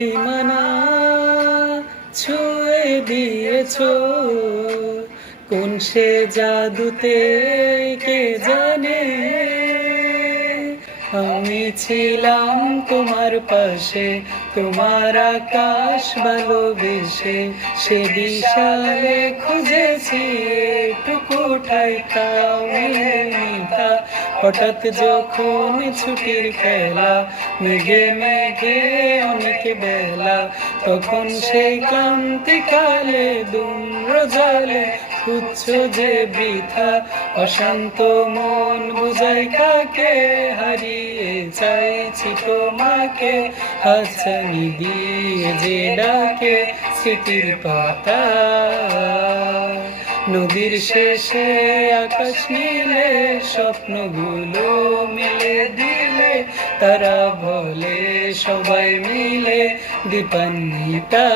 সীমানা ছুঁয়ে দিয়েছো, কোন সে জাদুতে কে জানে। আমি ছিলাম তোমার পাশে, তোমার আকাশ ভালোবেসে, সে বিশালে খুঁজেছি একটুকু ঠাই, তাও মেলেনি তা। হঠাৎ যখন ছুটির খেলা, মেঘে মেঘে অনেক বেলা, তখন সেই ক্লান্তিকালে ধূম্র জলে খুঁজছো যে বৃথা। অশান্ত মন বুঝাই কাকে, হারিয়ে চাইছি তোমাকে, হাতছানি দিয়ে যে ডাকে স্মৃতির পাতা। নদীর শেষে আকাশ নীলে, স্বপ্নগুলো মিলে দিলে, তারা বলে সবাই মিলে দীপান্বিতা।